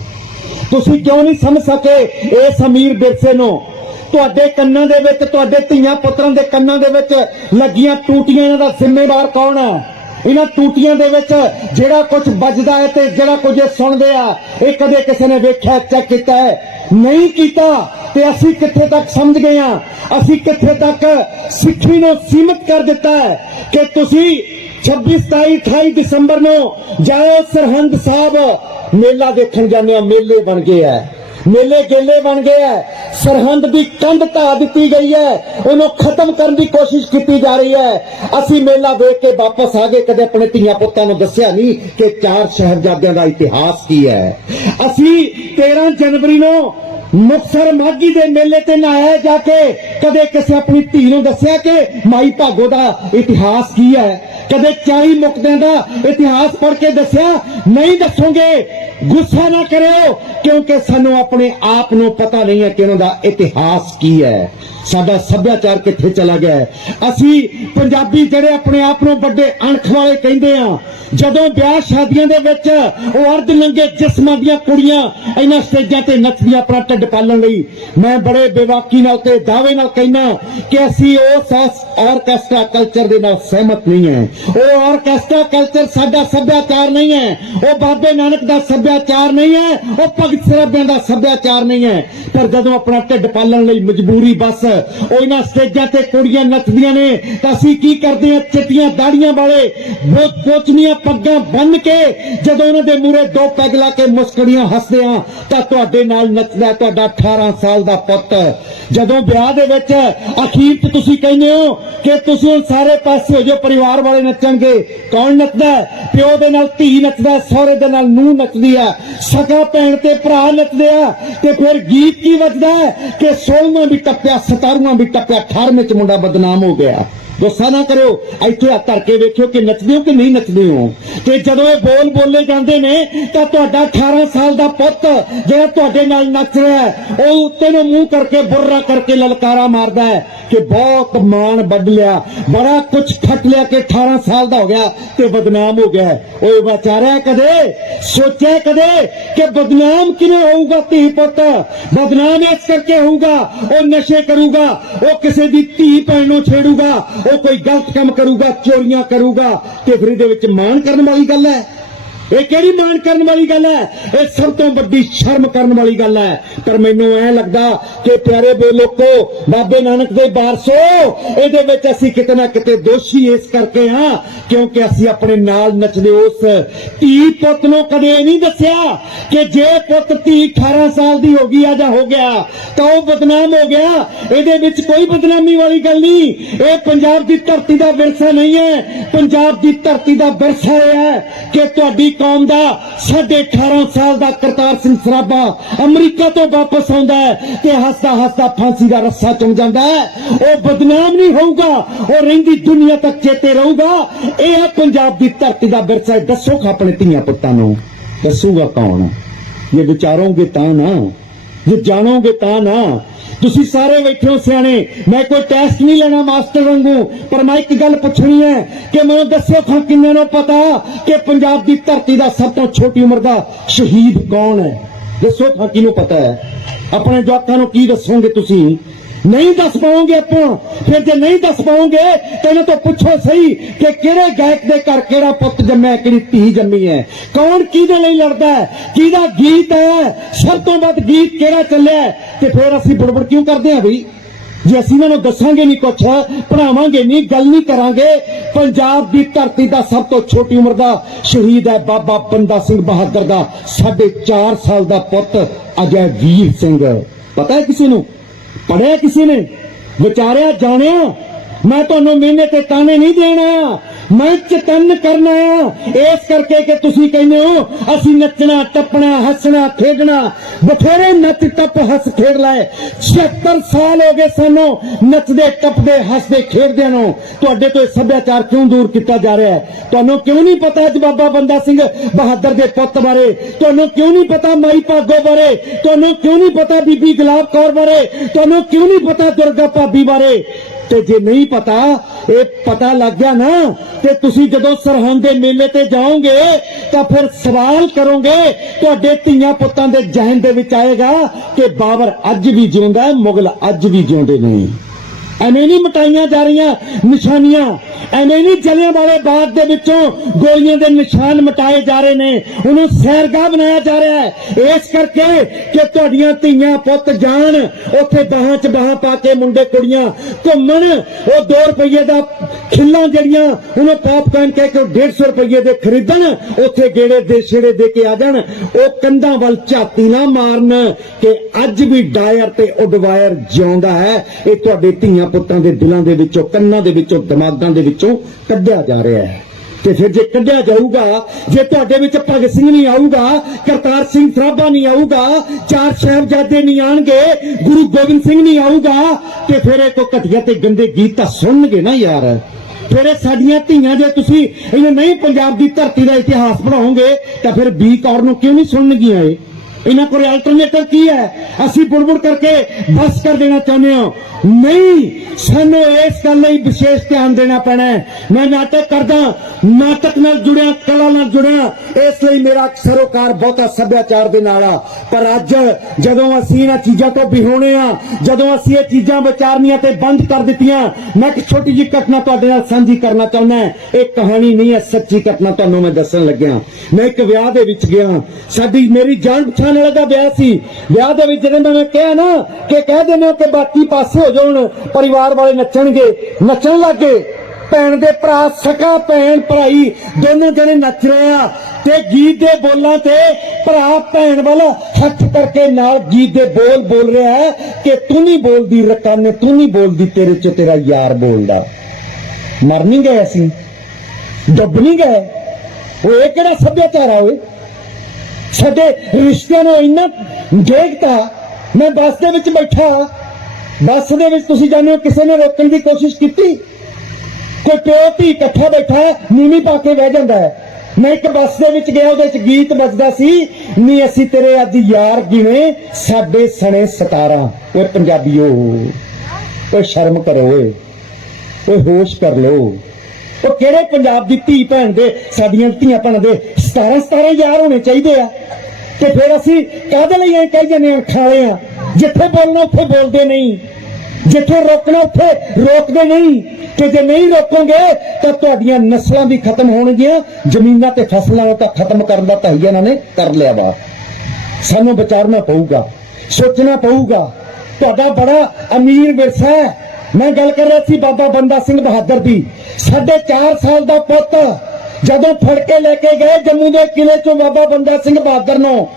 ਤੁਸੀਂ ਕਿਉਂ ਨਹੀਂ ਸਮਝ ਸਕੇ ਇਸ ਅਮੀਰ ਵਿਰਸੇ ਨੂੰ? ਤੁਹਾਡੇ ਕੰਨਾਂ ਦੇ ਵਿੱਚ, ਤੁਹਾਡੇ ਧੀਆਂ ਪੁੱਤਰਾਂ ਦੇ ਕੰਨਾਂ ਦੇ ਵਿੱਚ ਲੱਗੀਆਂ ਟੂਟੀਆਂ ਇਹਨਾਂ ਦਾ ਜ਼ਿੰਮੇਵਾਰ ਕੌਣ ਹੈ? ਇਹਨਾਂ ਟੂਟੀਆਂ ਦੇ ਵਿੱਚ ਜਿਹੜਾ ਕੁਝ ਵੱਜਦਾ ਹੈ ਤੇ ਜਿਹੜਾ ਕੁਝ ਸੁਣਦੇ ਆ, ਇਹ ਕਦੇ ਕਿਸੇ ਨੇ ਵੇਖਿਆ ਚੈੱਕ ਕੀਤਾ ਹੈ। ਨਹੀਂ ਕੀਤਾ, ਤੇ ਅਸੀਂ ਕਿੱਥੇ ਤੱਕ ਸਮਝ ਗਏ ਆ? ਅਸੀਂ ਕਿੱਥੇ ਤੱਕ ਸਿੱਖੀ ਨੂੰ ਸੀਮਿਤ ਕਰ ਦਿੱਤਾ ਹੈ ਕਿ ਤੁਸੀਂ 26 27 28 ਦਸੰਬਰ ਨੂੰ ਜਾਓ ਸਰਹੰਦ ਸਾਹਿਬ, ਮੇਲਾ ਦੇਖਣ ਜਾਂਦੇ ਆ ਮੇਲੇ ਬਣ ਗਏ ਆ ਮੇਲੇ ਗੇਲੇ ਬਣ ਗਏ ਐ। ਸਰਹੰਦ ਦੀ ਕੰਧ ਢਾ ਦਿੱਤੀ ਗਈ ਹੈ ਉਹਨੂੰ ਖਤਮ ਕਰਨ ਦੀ ਕੋਸ਼ਿਸ਼ ਕੀਤੀ ਜਾ ਰਹੀ ਹੈ ਅਸੀਂ ਮੇਲਾ ਦੇਖ ਕੇ ਵਾਪਸ ਆ ਗਏ। ਕਦੇ ਆਪਣੇ ਧੀਆਂ ਪੁੱਤਾਂ ਨੂੰ ਦੱਸਿਆ ਨਹੀਂ ਕਿ ਚਾਰ ਸ਼ਹਿਬਜ਼ਾਦਿਆਂ ਦਾ ਇਤਿਹਾਸ ਕੀ ਹੈ ਅਸੀਂ 13 ਜਨਵਰੀ ਨੂੰ ਮੁਕਤਸਰ ਮਾਗੀ ਦੇ ਮੇਲੇ ਤੇ ਨਹਾਇਆ ਜਾ ਕੇ, ਕਦੇ ਕਿਸੇ ਆਪਣੀ ਧੀ ਨੂੰ ਦੱਸਿਆ ਕਿ ਮਾਈ ਭਾਗੋ ਦਾ ਇਤਿਹਾਸ ਕੀ ਹੈ ਕਦੇ ਚਾਈ ਮੁਕਦਿਆਂ ਦਾ ਇਤਿਹਾਸ ਪੜ੍ਹ ਕੇ ਦੱਸਿਆ, ਨਹੀਂ ਦੱਸੋਗੇ। ਗੁੱਸਾ ਨਾ ਕਰਿਓ, ਕਿਉਂਕਿ ਸਾਨੂੰ ਆਪਣੇ ਆਪ ਨੂੰ ਪਤਾ ਨਹੀਂ ਹੈ ਕਿ ਉਹਨਾਂ ਦਾ ਇਤਿਹਾਸ ਕੀ ਹੈ। ਸਾਡਾ ਸੱਭਿਆਚਾਰ ਕਿੱਥੇ ਚਲਾ ਗਿਆ ਹੈ? ਅਸੀਂ ਪੰਜਾਬੀ ਜਿਹੜੇ ਆਪਣੇ ਆਪ ਨੂੰ ਵੱਡੇ ਅਣਖ ਵਾਲੇ ਕਹਿੰਦੇ ਆ ਜਦੋਂ ਵਿਆਹ ਸ਼ਾਦੀਆਂ ਦੇ ਵਿੱਚ ਉਹ ਅਰਧ ਨੰਗੇ ਜਿਸਮਾਂ ਦੀਆਂ ਕੁੜੀਆਂ ਇਹਨਾਂ ਸਟੇਜਾਂ ਤੇ ਨੱਚਦੀਆਂ ਆਪਣਾ ਢਿੱਡ ਪਾਲਣ ਲਈ, ਮੈਂ ਬੜੇ ਬੇਵਾਕੀ ਨਾਲ ਤੇ ਦਾਅਵੇ ਨਾਲ ਕਹਿਣਾ ਕਿ ਅਸੀਂ ਉਸ ਆਰਕੈਸਟਰਾ ਕਲਚਰ ਦੇ ਨਾਲ ਸਹਿਮਤ ਨਹੀਂ ਹੈ। ਉਹ ਆਰਕੈਸਟਰਾ ਕਲਚਰ ਸਾਡਾ ਸੱਭਿਆਚਾਰ ਨਹੀਂ ਹੈ। ਉਹ ਬਾਬੇ ਨਾਨਕ ਦਾ ਸੱਭਿਆਚਾਰ ਨਹੀਂ ਹੈ। ਉਹ ਭਗਤ ਸਰਾਭਿਆਂ ਦਾ ਸੱਭਿਆਚਾਰ ਨਹੀਂ ਹੈ। ਪਰ ਜਦੋਂ ਆਪਣਾ ਢਿੱਡ ਪਾਲਣ ਲਈ ਮਜਬੂਰੀ ਬਸ ਉਹਨਾਂ ਸਟੇਜਾਂ ਤੇ ਕੁੜੀਆਂ ਨੱਚਦੀਆਂ ਨੇ। ਤਾਂ ਅਸੀਂ ਕੀ ਕਰਦੇ ਹਾਂ? ਚਿੱਟੀਆਂ ਦਾੜੀਆਂ ਵਾਲੇ ਬਹੁਤ ਕੋਚਨੀਆਂ ਪੱਗਾਂ ਬੰਨ ਕੇ ਜਦੋਂ ਉਹਨਾਂ ਦੇ ਮੂਰੇ ਦੋ ਪੈਗ ਲਾ ਕੇ ਮੁਸਕੜੀਆਂ ਹੱਸਦੇ ਆ ਤਾਂ ਤੁਹਾਡੇ ਨਾਲ ਨੱਚਦਾ ਤੁਹਾਡਾ 18 ਸਾਲ ਦਾ ਪੁੱਤ। ਜਦੋਂ ਵਿਆਹ ਦੇ ਵਿੱਚ ਅਖੀਰ 'ਚ ਤੁਸੀਂ ਕਹਿੰਦੇ ਹੋ ਕਿ ਤੁਸੀਂ ਹੁਣ ਸਾਰੇ ਪਾਸੇ ਹੋ ਜੋ ਪਰਿਵਾਰ ਵਾਲੇ ਨੱਚਣਗੇ। ਕੌਣ ਨੱਚਦਾ ਪਿਓ ਦੇ ਨਾਲ ਧੀ ਨੱਚਦਾ ਸਹੁਰੇ ਦੇ ਨਾਲ ਨੂੰਹ ਨੱਚਦੀ ਆ ਸਕਾ ਭੈਣ ਤੇ ਭਰਾ ਨੱਚਦੇ ਆ ਤੇ ਫਿਰ ਗੀਤ ਕੀ ਵੱਜਦਾ ਕਿ 16ਵਾਂ ਵੀ ਟੱਪਿਆ 17ਵਾਂ ਵੀ ਟੱਪਿਆ 18ਵੇਂ ਚ ਮੁੰਡਾ ਬਦਨਾਮ ਹੋ ਗਿਆ ਗੁੱਸਾ ਨਾ ਕਰਿਓ ਇੱਥੇ ਆ ਧਰ ਕੇ ਵੇਖਿਓ ਕਿ ਨੱਚਦੇ ਹੋ ਕਿ ਨਹੀਂ ਨੱਚਦੇ ਹੋ ਤੇ ਜਦੋਂ ਇਹ ਬੋਲ ਬੋਲੇ ਜਾਂਦੇ ਨੇ ਤਾਂ ਤੁਹਾਡਾ 18 ਸਾਲ ਦਾ ਪੁੱਤ ਜਿਹੜਾ ਤੁਹਾਡੇ ਨਾਲ ਨੱਚ ਰਿਹਾ ਹੈ ਉਹ ਉੱਤੇ ਨੂੰ ਮੂੰਹ ਕਰਕੇ ਬੁਰਰਾ ਕਰਕੇ ਲਲਕਾਰਾ ਮਾਰਦਾ ਹੈ ਕਿ ਬਹੁਤ ਮਾਣ ਵੱਢ ਲਿਆ, ਬੜਾ ਕੁਝ ਖੱਟ ਲਿਆ ਕਿ 18 ਸਾਲ ਦਾ ਹੋ ਗਿਆ ਤੇ ਬਦਨਾਮ ਹੋ ਗਿਆ ਹੈ। ਓਏ ਵਿਚਾਰਿਆ ਕਦੇ, ਸੋਚਿਆ ਕਦੇ ਕਿ ਬਦਨਾਮ ਕਿਵੇਂ ਹੋਊਗਾ ਧੀ ਪੁੱਤ ਬਦਨਾਮ ਇਸ ਕਰਕੇ ਹੋਊਗਾ, ਉਹ ਨਸ਼ੇ ਕਰੂਗਾ, ਉਹ ਕਿਸੇ ਦੀ ਧੀ ਭੈਣ ਨੂੰ ਛੇੜੂਗਾ, ਉਹ ਕੋਈ ਗਲਤ ਕੰਮ ਕਰੂਗਾ, ਚੋਰੀਆਂ ਕਰੂਗਾ ਤੇ ਫਿਰ ਇਹਦੇ ਵਿੱਚ ਮਾਣ ਕਰਨ ਵਾਲੀ ਗੱਲ ਹੈ ਇਹ ਕਿਹੜੀ ਮਾਣ ਕਰਨ ਵਾਲੀ ਗੱਲ ਹੈ? ਇਹ ਸਭ ਤੋਂ ਵੱਡੀ ਸ਼ਰਮ ਕਰਨ ਵਾਲੀ ਗੱਲ ਹੈ। ਪਰ ਮੈਨੂੰ ਐ ਲੱਗਦਾ ਕਿ ਪਿਆਰੇ ਬੋ ਲੋਕੋ, ਬਾਬੇ ਨਾਨਕ ਦੇ ਵਾਰਸੋ, ਇਹਦੇ ਵਿੱਚ ਅਸੀਂ ਕਿਤੇ ਨਾ ਕਿਤੇ ਦੋਸ਼ੀ ਇਸ ਕਰਕੇ ਹਾਂ, ਕਿਉਂਕਿ ਅਸੀਂ ਆਪਣੇ ਨਾਲ ਨੱਚਦੇ ਉਸ ਧੀ ਪੁੱਤ ਨੂੰ ਕਦੇ ਇਹ ਨਹੀਂ ਦੱਸਿਆ ਕਿ ਜੇ ਪੁੱਤ ਧੀ 18 ਸਾਲ ਦੀ ਹੋ ਗਈ ਆ ਜਾਂ ਹੋ ਗਿਆ, ਤਾਂ ਉਹ ਬਦਨਾਮ ਹੋ ਗਿਆ। ਇਹਦੇ ਵਿੱਚ ਕੋਈ ਬਦਨਾਮੀ ਵਾਲੀ ਗੱਲ ਨਹੀਂ। ਇਹ ਪੰਜਾਬ ਦੀ ਧਰਤੀ ਦਾ ਵਿਰਸਾ ਨਹੀਂ ਹੈ। ਪੰਜਾਬ ਦੀ ਧਰਤੀ ਦਾ ਵਿਰਸਾ ਇਹ ਹੈ ਕਿ ਤੁਹਾਡੀ ਕੌਮ ਦਾ ਸਾਢੇ 18 ਸਾਲ ਦਾ ਕਰਤਾਰ ਸਿੰਘ ਸਰਾਭਾ ਅਮਰੀਕਾ ਤੋਂ ਵਾਪਸ ਆਉਂਦਾ ਹੈ ਤੇ ਹੱਸਦਾ ਹੱਸਦਾ ਫਾਂਸੀ ਦਾ ਰੱਸਾ ਚੁੰਮ ਜਾਂਦਾ ਹੈ। ਉਹ ਬਦਨਾਮ ਨਹੀਂ ਹੋਊਗਾ, ਉਹ ਰਹਿੰਦੀ ਦੁਨੀਆ ਤੱਕ ਚੇਤੇ ਰਹੂਗਾ। ਇਹ ਹੈ ਪੰਜਾਬ ਦੀ ਧਰਤੀ ਦਾ ਵਿਰਸਾ ਦੱਸੋ ਆਪਣੇ ਧੀਆਂ ਪੁੱਤਾਂ ਨੂੰ ਦੱਸੂਗਾ ਕੌਣ? ਜੇ ਵਿਚਾਰੋਗੇ ਤਾਂ ਨਾ। ਜੇ ਜਾਣੋਗੇ ਤਾਂ ਨਾ। ਤੁਸੀਂ ਸਾਰੇ ਬੈਠੇ ਹੋ ਸਿਆਣੇ, ਮੈਂ ਕੋਈ ਟੈਸਟ ਨਹੀਂ ਲੈਣਾ ਮਾਸਟਰ ਵਾਂਗੂ, ਪਰ ਮੈਂ ਇੱਕ ਗੱਲ ਪੁੱਛਣੀ ਹੈ ਕਿ ਮੈਨੂੰ ਦੱਸਿਓ ਖਾਂ ਕਿੰਨੇ ਨੂੰ ਪਤਾ ਕਿ ਪੰਜਾਬ ਦੀ ਧਰਤੀ ਦਾ ਸਭ ਤੋਂ ਛੋਟੀ ਉਮਰ ਦਾ ਸ਼ਹੀਦ ਕੌਣ ਹੈ। ਦੱਸੋ ਖਾਂ ਕਿਹਨੂੰ ਪਤਾ ਹੈ। ਆਪਣੇ ਜਵਾਕਾਂ ਨੂੰ ਕੀ ਦੱਸੋਗੇ ਤੁਸੀਂ? ਨਹੀਂ ਦੱਸ ਪਾਉਂਗੇ ਆਪਾਂ। ਫਿਰ ਜੇ ਨਹੀਂ ਦੱਸ ਪਾਉਂਗੇ, ਤਾਂ ਇਹਨਾਂ ਤੋਂ ਪੁੱਛੋ ਸਹੀ ਕਿ ਕਿਹੜੇ ਗਾਇਕ ਦੇ ਘਰ ਕਿਹੜਾ ਪੁੱਤ ਜੰਮਿਆ ਕਿਹੜੀ ਧੀ ਜੰਮੀ ਹੈ? ਕੌਣ ਕਿਹਦੇ ਲਈ ਲੜਦਾ ਹੈ? ਕਿਹਦਾ ਗੀਤ ਹੈ? ਸਭ ਤੋਂ ਵੱਧ ਗੀਤ ਕਿਹੜਾ ਚੱਲਿਆ ਤੇ ਫਿਰ ਅਸੀਂ ਬੜਬੜ ਕਿਉਂ ਕਰਦੇ ਹਾਂ ਬਈ? ਜੇ ਅਸੀਂ ਇਹਨਾਂ ਨੂੰ ਦੱਸਾਂਗੇ ਨਹੀਂ ਕੁਛ ਪੜਾਵਾਂਗੇ ਨਹੀਂ, ਗੱਲ ਨਹੀਂ ਕਰਾਂਗੇ, ਪੰਜਾਬ ਦੀ ਧਰਤੀ ਦਾ ਸਭ ਤੋਂ ਛੋਟੀ ਉਮਰ ਦਾ ਸ਼ਹੀਦ ਹੈ ਬਾਬਾ ਬੰਦਾ ਸਿੰਘ ਬਹਾਦਰ ਦਾ, ਸਾਢੇ 4 ਸਾਲ ਦਾ ਪੁੱਤ ਅਜੈ ਵੀਰ ਸਿੰਘ। ਪਤਾ ਹੈ ਕਿਸੇ ਨੂੰ? ਪੜਿਆ ਕਿਸੇ ਨੇ? ਵਿਚਾਰਿਆ ਜਾਣਿਆ ਮੈਂ ਤੁਹਾਨੂੰ ਮਹੀਨੇ ਤੇ ਤਾਨੇ ਨਹੀਂ ਦੇਣਾ। ਮੈਂ ਚਤਨ ਕਰਨਾ ਇਸ ਕਰਕੇ ਕਿ ਤੁਸੀਂ ਕਹਿੰਦੇ ਹੋ, ਅਸੀਂ ਨੱਚਣਾ, ਟੱਪਣਾ, ਹੱਸਣਾ, ਖੇਡਣਾ, ਬਥੇਰੇ ਨੱਚ, ਟੱਪ, ਹੱਸ, ਖੇਡ ਲਏ 76 ਸਾਲ ਹੋ ਗਏ ਸਾਨੂੰ ਨੱਚਦੇ, ਟੱਪਦੇ, ਹੱਸਦੇ, ਖੇਡਦਿਆਂ ਨੂੰ। ਤੁਹਾਡੇ ਤੋਂ ਇਹ ਸੱਭਿਆਚਾਰ ਕਿਉਂ ਦੂਰ ਕੀਤਾ ਜਾ ਰਿਹਾ ਹੈ? ਤੁਹਾਨੂੰ ਕਿਉਂ ਨਹੀਂ ਪਤਾ ਅੱਜ ਬਾਬਾ ਬੰਦਾ ਸਿੰਘ ਬਹਾਦਰ ਦੇ ਪੁੱਤ ਬਾਰੇ? ਤੁਹਾਨੂੰ ਕਿਉਂ ਨਹੀਂ ਪਤਾ ਮਾਈ ਭਾਗੋ ਬਾਰੇ? ਤੁਹਾਨੂੰ ਕਿਉਂ ਨਹੀਂ ਪਤਾ ਬੀਬੀ ਗੁਲਾਬ ਕੌਰ ਬਾਰੇ? ਤੁਹਾਨੂੰ ਕਿਉਂ ਨਹੀਂ ਪਤਾ ਦੁਰਗਾ ਭਾਬੀ ਬਾਰੇ? ਤੇ ਜੇ ਨਹੀਂ ਪਤਾ, ਇਹ ਪਤਾ ਲੱਗ ਗਿਆ ਨਾ, ਤੇ ਤੁਸੀਂ ਜਦੋਂ ਸਰਹੰਦ ਦੇ ਮੇਲੇ ਤੇ ਜਾਓਗੇ, ਤਾਂ ਫਿਰ ਸਵਾਲ ਕਰੋਗੇ, ਤੁਹਾਡੇ ਧੀਆਂ ਪੁੱਤਾਂ ਦੇ ਜਹਨ ਦੇ ਵਿੱਚ ਆਏਗਾ ਕਿ ਬਾਬਰ ਅੱਜ ਵੀ ਜਿਉਂਦਾ ਮੁਗਲ ਅੱਜ ਵੀ ਜਿਉਂਦੇ ਨਹੀਂ। ਐਵੇਂ ਨਹੀਂ ਮਟਾਈਆਂ ਜਾ ਰਹੀਆਂ ਨਿਸ਼ਾਨੀਆਂ। ਐਵੇਂ ਨਹੀਂ ਜਲਿਆਂ ਵਾਲੇ ਬਾਗ ਦੇ ਵਿੱਚੋਂ ਗੋਲੀਆਂ ਦੇ ਨਿਸ਼ਾਨ ਮਟਾਏ ਜਾ ਰਹੇ ਨੇ। ਉਹਨੂੰ ਸੈਰਗਾਹ ਬਣਾਇਆ ਜਾ ਰਿਹਾ ਹੈ। ਇਸ ਕਰਕੇ ਕਿ ਤੁਹਾਡੀਆਂ ਧੀਆਂ ਪੁੱਤ ਜਾਣ, ਉੱਥੇ ਬਾਹਾਂ 'ਚ ਬਾਹਾਂ ਪਾ ਕੇ ਮੁੰਡੇ ਕੁੜੀਆਂ ਘੁੰਮਣ, ਉਹ 2 ਰੁਪਏ ਦਾ ਖਿੱਲਾਂ ਜਿਹੜੀਆਂ ਉਹਨੂੰ ਪੌਪਕਾਰਨ ਕਹਿ ਕੇ 150 ਰੁਪਏ ਦੇ ਖਰੀਦਣ, ਉੱਥੇ ਗੇੜੇ ਦੇ ਛੇੜੇ ਦੇ ਕੇ ਆ ਜਾਣ। ਉਹ ਕੰਧਾਂ ਵੱਲ ਝਾਤੀ ਨਾ ਮਾਰਨ ਕਿ ਅੱਜ ਵੀ ਡਾਇਰ ਤੇ ਉਡਵਾਇਰ ਜਿਉਂਦਾ ਹੈ। ਇਹ ਤੁਹਾਡੇ ਧੀਆਂ ਪੁੱਤਾਂ ਦੇ ਦਿਲਾਂ ਦੇ ਵਿੱਚੋਂ, ਕੰਨਾਂ ਦੇ ਵਿੱਚੋਂ, ਦਿਮਾਗਾਂ ਦੇ ਵਿੱਚੋਂ ਕੱਢਿਆ ਜਾ ਰਿਹਾ ਹੈ। ਤੇ ਫਿਰ ਜੇ ਕੱਢਿਆ ਜਾਊਗਾ, ਜੇ ਤੁਹਾਡੇ ਵਿੱਚ ਭਗਤ ਸਿੰਘ ਨਹੀਂ ਆਊਗਾ, ਕਰਤਾਰ ਸਿੰਘ ਸਰਾਭਾ ਨਹੀਂ ਆਊਗਾ, ਚਾਰ ਸਾਹਿਬਜ਼ਾਦੇ ਨਹੀਂ ਆਣਗੇ, ਗੁਰੂ ਗੋਬਿੰਦ ਸਿੰਘ ਨਹੀਂ ਆਊਗਾ, ਤੇ ਫਿਰ ਇਹ ਕੋ ਘਟੀਆ ਤੇ ਗੰਦੇ ਗੀਤ ਤਾਂ ਸੁਣਨਗੇ ਨਾ ਯਾਰ। ਫਿਰ ਇਹ ਸਾਡੀਆਂ ਧੀਆਂ ਜੇ ਤੁਸੀਂ ਇਹ ਨਹੀਂ ਪੰਜਾਬ ਦੀ ਧਰਤੀ ਦਾ ਇਤਿਹਾਸ ਬਣਾਓਗੇ, ਤਾਂ ਫਿਰ ਬੀ ਕੌਰ ਨੂੰ ਕਿਉਂ ਨਹੀਂ ਸੁਣਨਗੀਆਂ ਇਹ? ਇਹਨਾਂ ਕੋਲ ਅਲਟਰਨੇਟਿਵ ਕੀ ਹੈ? ਅਸੀਂ ਬੁੜਬੁੜ ਕਰਕੇ ਬਸ ਕਰ ਦੇਣਾ ਚਾਹੁੰਦੇ ਹਾਂ। ਨਹੀਂ, ਸਾਨੂੰ ਇਸ ਗੱਲ ਲਈ ਵਿਸ਼ੇਸ਼ ਧਿਆਨ ਦੇਣਾ ਪੈਣਾ ਹੈ। ਮੈਂ ਨਾਟਕ ਕਰਦਾ, ਨਾਟਕ ਨਾਲ ਜੁੜਿਆ, ਕਲਾ ਨਾਲ ਜੁੜਿਆ, ਇਸ ਲਈ ਮੇਰਾ ਸਰੋਕਾਰ ਬਹੁਤਾ ਸੱਭਿਆਚਾਰ ਦੇ ਨਾਲ ਆ। ਪਰ ਅੱਜ ਜਦੋਂ ਅਸੀਂ ਇਹਨਾਂ ਚੀਜ਼ਾਂ ਤੋਂ ਵਿਹੋਣੇ ਆ, ਜਦੋਂ ਅਸੀਂ ਇਹ ਚੀਜ਼ਾਂ ਵਿਚਾਰਨੀਆਂ ਤੇ ਬੰਦ ਕਰ ਦਿੱਤੀਆਂ, ਮੈਂ ਇੱਕ ਛੋਟੀ ਜਿਹੀ ਘਟਨਾ ਤੁਹਾਡੇ ਨਾਲ ਸਾਂਝੀ ਕਰਨਾ ਚਾਹੁੰਦਾ ਇਹ ਕਹਾਣੀ ਨਹੀਂ ਹੈ, ਸੱਚੀ ਘਟਨਾ ਤੁਹਾਨੂੰ ਮੈਂ ਦੱਸਣ ਲੱਗਿਆ। ਮੈਂ ਇੱਕ ਵਿਆਹ ਦੇ ਵਿੱਚ ਗਿਆ। ਸਾਡੀ ਮੇਰੀ ਜਾਣ ਪਛਾਣ ਵਾਲਾ ਦਾ ਵਿਆਹ ਸੀ। ਵਿਆਹ ਦੇ ਵਿੱਚ ਜਦੋਂ ਮੈਂ ਕਿਹਾ ਨਾ ਕਿ ਕਹਿ ਦੇਣਾ ਕਿ ਬਾਕੀ ਪਾਸੇ ਹੋ ਜਾਣ ਪਰਿਵਾਰ ਵਾਲੇ ਨੱਚਣਗੇ। ਨੱਚਣ ਲੱਗੇ ਭੈਣ ਦੇ ਭਰਾ ਸਕਾ ਭੈਣ ਭਰਾਈ, ਦੋਨੋਂ ਜਣੇ ਨੱਚ ਰਹੇ ਆ। ਤੇ ਗੀਤ ਦੇ ਬੋਲਾਂ ਤੇ ਭਰਾ ਭੈਣ ਵੱਲ ਹੱਥ ਕਰਕੇ ਨਾਲ ਗੀਤ ਦੇ ਬੋਲ ਬੋਲ ਰਿਹਾ ਹੈ ਕਿ ਤੂੰ ਨਹੀਂ ਬੋਲਦੀ ਰਕਾਨੇ, ਤੂੰ ਨਹੀਂ ਬੋਲਦੀ ਤੇਰੇ ਚ ਤੇਰਾ ਯਾਰ ਬੋਲਦਾ। ਮਰ ਨਹੀਂ ਗਏ ਅਸੀਂ। ਡੁੱਬ ਨਹੀਂ ਗਏ। ਉਹ ਇਹ ਕਿਹੜਾ ਸੱਭਿਆਚਾਰ ਆ ਓਏ? ਸਾਡੇ ਰਿਸ਼ਤਿਆਂ ਨੂੰ ਇੰਨਾ ਦੇਖਤਾ, ਮੈਂ ਬੱਸ ਦੇ ਵਿੱਚ ਬੈਠਾ, ਬੱਸ ਦੇ ਵਿੱਚ ਤੁਸੀਂ ਜਾਣਦੇ ਹੋ ਕਿਸੇ ਨੇ ਰੋਕਣ ਦੀ ਕੋਸ਼ਿਸ਼ ਕੀਤੀ? ਕੋਈ ਪਿਓ ਧੀ ਇਕੱਠਾ ਬੈਠਾ, ਨੀਵੀਂ ਪਾ ਕੇ ਬਹਿ ਜਾਂਦਾ ਹੈ। ਮੈਂ ਇੱਕ ਬੱਸ ਦੇ ਵਿੱਚ ਗਿਆ, ਉਹਦੇ ਵਿੱਚ ਗੀਤ ਵੱਜਦਾ ਸੀ, ਨੀ ਅਸੀਂ ਤੇਰੇ ਅੱਜ ਯਾਰ ਗਿਣੇ ਸਾਡੇ ਸਣੇ ਸਤਾਰਾਂ। ਓਏ ਪੰਜਾਬੀਓ, ਓਏ ਸ਼ਰਮ ਕਰੋ ਓਏ ਓਏ ਹੋਸ਼ ਕਰ ਲਓ। ਉਹ ਕਿਹੜੇ ਪੰਜਾਬ ਦੀ ਧੀ ਭੈਣ ਦੇ, ਸਾਡੀਆਂ ਧੀਆਂ ਭੈਣਾਂ ਦੇ 17 17 ਯਾਰ ਹੋਣੇ ਚਾਹੀਦੇ ਆ। ਤੇ ਫਿਰ ਅਸੀਂ ਕਾਹਦੇ ਲਈ ਐ ਕਹੀ ਜਾਂਦੇ ਆ ਖਾਲੇ ਆ? ਜਿੱਥੇ ਬੋਲਣਾ, ਉੱਥੇ ਬੋਲਦੇ ਨਹੀਂ। ਜਿੱਥੇ ਰੋਕਣਾ, ਉੱਥੇ ਰੋਕਦੇ ਨਹੀਂ। ਕਿ ਜੇ ਨਹੀਂ ਰੋਕੋਗੇ, ਤਾਂ ਤੁਹਾਡੀਆਂ ਨਸਲਾਂ ਵੀ ਖਤਮ ਹੋਣਗੀਆਂ। ਜ਼ਮੀਨਾਂ ਤੇ ਫਸਲਾਂ ਨੂੰ ਤਾਂ ਖਤਮ ਕਰਨ ਦਾ ਧਾਈਆ ਇਹਨਾਂ ਨੇ ਕਰ ਲਿਆ ਵਾ। ਸਾਨੂੰ ਵਿਚਾਰਨਾ ਪਊਗਾ, ਸੋਚਣਾ ਪਊਗਾ। ਤੁਹਾਡਾ ਬੜਾ ਅਮੀਰ ਵਿਰਸਾ ਹੈ। ਮੈਂ ਗੱਲ ਕਰ ਰਿਹਾ ਸੀ ਬਾਬਾ ਬੰਦਾ ਸਿੰਘ ਬਹਾਦਰ ਦੀ। ਸਾਢੇ 4 ਸਾਲ ਦਾ ਪੁੱਤ ਜਦੋਂ ਫੜ ਕੇ ਲੈ ਕੇ ਗਏ ਜੰਮੂ ਦੇ ਕਿਲੇ ਚੋਂ ਬਾਬਾ ਬੰਦਾ ਸਿੰਘ ਬਹਾਦਰ ਨੂੰ,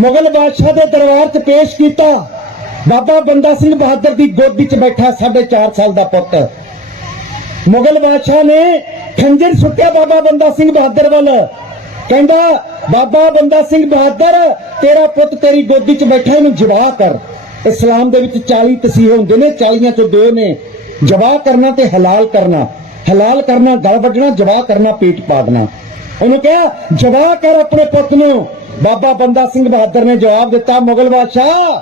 ਮੁਗਲ ਬਾਦਸ਼ਾਹ ਦੇ ਦਰਬਾਰ 'ਚ ਪੇਸ਼ ਕੀਤਾ, ਬਾਬਾ ਬੰਦਾ ਸਿੰਘ ਬਹਾਦਰ ਦੀ ਗੋਦੀ 'ਚ ਬੈਠਾ ਸਾਢੇ 4 ਸਾਲ ਦਾ ਪੁੱਤ। ਮੁਗਲ ਬਾਦਸ਼ਾਹ ਨੇ ਖੰਜਰ ਸੁੱਟਿਆ ਬਾਬਾ ਬੰਦਾ ਸਿੰਘ ਬਹਾਦਰ ਵੱਲ। ਕਹਿੰਦਾ, ਬਾਬਾ ਬੰਦਾ ਸਿੰਘ ਬਹਾਦਰ, ਤੇਰਾ ਪੁੱਤ ਤੇਰੀ ਗੋਦੀ 'ਚ ਬੈਠਾ, ਇਹਨੂੰ ਜਵਾਹ ਕਰ। ਇਸਲਾਮ ਦੇ ਵਿੱਚ 40 ਤਸੀਹੇ ਹੁੰਦੇ ਨੇ 40ਾਂ ਚੋਂ ਦੋ ਨੇ। ਜਵਾਹ ਕਰਨਾ ਤੇ ਹਲਾਲ ਕਰਨਾ। ਹਲਾਲ ਕਰਨਾ, ਗਲ ਵੱਢਣਾ, ਜਵਾਹ ਕਰਨਾ, ਪੇਟ ਪਾੜਨਾ। ਉਹਨੂੰ ਕਿਹਾ, ਜਵਾਹ ਕਰ ਆਪਣੇ ਪੁੱਤ ਨੂੰ। ਬਾਬਾ ਬੰਦਾ ਸਿੰਘ ਬਹਾਦਰ ਨੇ ਜਵਾਬ ਦਿੱਤਾ, ਮੁਗਲ ਬਾਦਸ਼ਾਹ,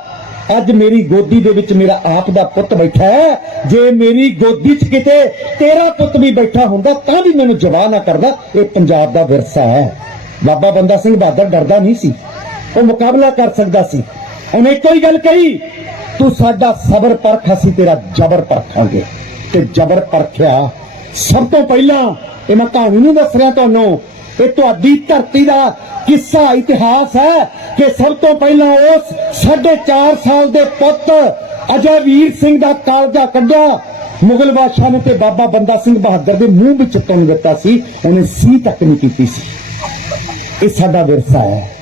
ਅੱਜ ਮੇਰੀ ਗੋਦੀ ਦੇ ਵਿੱਚ ਮੇਰਾ ਆਪ ਦਾ ਪੁੱਤ ਬੈਠਾ ਹੈ। ਜੇ ਮੇਰੀ ਗੋਦੀ 'ਚ ਕਿਤੇ ਤੇਰਾ ਪੁੱਤ ਵੀ ਬੈਠਾ ਹੁੰਦਾ, ਤਾਂ ਵੀ ਮੈਨੂੰ ਜਵਾਹ ਨਾ ਕਰਦਾ। ਇਹ ਪੰਜਾਬ ਦਾ ਵਿਰਸਾ ਹੈ। ਬਾਬਾ ਬੰਦਾ ਸਿੰਘ ਬਹਾਦਰ ਡਰਦਾ ਨਹੀਂ ਸੀ। ਉਹ ਮੁਕਾਬਲਾ ਕਰ ਸਕਦਾ ਸੀ। ਉਹਨੇ ਇੱਕੋ ਹੀ ਗੱਲ ਕਹੀ, ਤੂੰ ਸਾਡਾ ਸਬਰ ਪਰਖ, ਅਸੀਂ ਤੇਰਾ ਜਬਰ ਪਰਖਾਂਗੇ। ਤੇ ਜਬਰ ਪਰਖਿਆ ਸਭ ਤੋਂ ਪਹਿਲਾਂ, ਇਹ ਮੈਂ ਕਹਾਣੀ ਨਹੀਂ ਦੱਸ ਰਿਹਾ ਤੁਹਾਨੂੰ, ਇਹ ਤੁਹਾਡੀ ਧਰਤੀ ਦਾ ਕਿੱਸਾ, ਇਤਿਹਾਸ ਹੈ ਕਿ ਸਭ ਤੋਂ ਪਹਿਲਾਂ ਉਸ 4.5 ਸਾਲ ਦੇ ਪੁੱਤ ਅਜੈ ਵੀਰ ਸਿੰਘ ਦਾ ਕਾਲਜਾ ਕੱਢਿਆ। ਮੁਗਲ ਬਾਦਸ਼ਾਹ ਨੇ ਤੇ ਬਾਬਾ ਬੰਦਾ ਸਿੰਘ ਬਹਾਦਰ ਦੇ ਮੂੰਹ ਵਿੱਚ ਤੁੰਨ ਦਿੱਤਾ ਸੀ, ਉਹਨੇ ਸੀ ਤੱਕ ਨਹੀਂ ਕੀਤੀ ਸੀ। ਇਹ ਸਾਡਾ ਵਿਰਸਾ ਹੈ।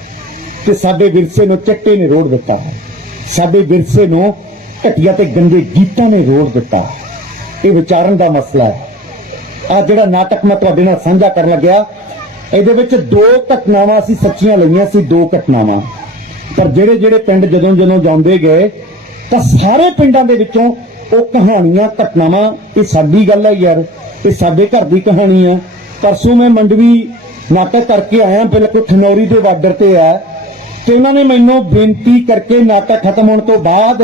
ਕਿ ਸਾਡੇ ਵਿਰਸੇ ਨੂੰ ਚੱਟੇ ਨੇ ਰੋੜ ਦਿੱਤਾ। ਹੈ ਸਾਡੇ ਵਿਰਸੇ ਨੂੰ ਘਟੀਆ ਤੇ ਗੰਦੇ ਗੀਤਾਂ ਨੇ ਰੋੜ ਦਿੱਤਾ। ਇਹ ਵਿਚਾਰਨ ਦਾ ਮਸਲਾ ਹੈ। ਆ ਜਿਹੜਾ ਨਾਟਕ ਮੈਂ ਤੁਹਾਡੇ ਨਾਲ ਸਾਂਝਾ ਕਰਨ ਲੱਗਿਆ, ਇਹਦੇ ਵਿੱਚ ਦੋ ਘਟਨਾਵਾਂ ਅਸੀਂ ਸੱਚੀਆਂ ਲਈਆਂ ਸੀ, ਦੋ ਘਟਨਾਵਾਂ। ਪਰ ਜਿਹੜੇ ਜਿਹੜੇ ਪਿੰਡ ਜਦੋਂ ਜਦੋਂ ਜਾਂਦੇ ਗਏ, ਤਾਂ ਸਾਰੇ ਪਿੰਡਾਂ ਦੇ ਵਿੱਚੋਂ ਉਹ ਕਹਾਣੀਆਂ, ਘਟਨਾਵਾਂ, ਇਹ ਸਾਡੀ ਗੱਲ ਹੈ ਯਾਰ, ਇਹ ਸਾਡੇ ਘਰ ਦੀ ਕਹਾਣੀ ਹੈ। ਪਰਸੋਂ ਮੈਂ ਮੰਡਵੀ ਨਾਟਕ ਕਰਕੇ ਆਇਆ, ਬਿਲਕੁਲ ਖਨੌਰੀ ਦੇ ਬਾਰਡਰ ਤੇ ਆ ਤੇ ਉਹਨਾਂ ਨੇ ਮੈਨੂੰ ਬੇਨਤੀ ਕਰਕੇ ਨਾਟਕ ਖਤਮ ਹੋਣ ਤੋਂ ਬਾਅਦ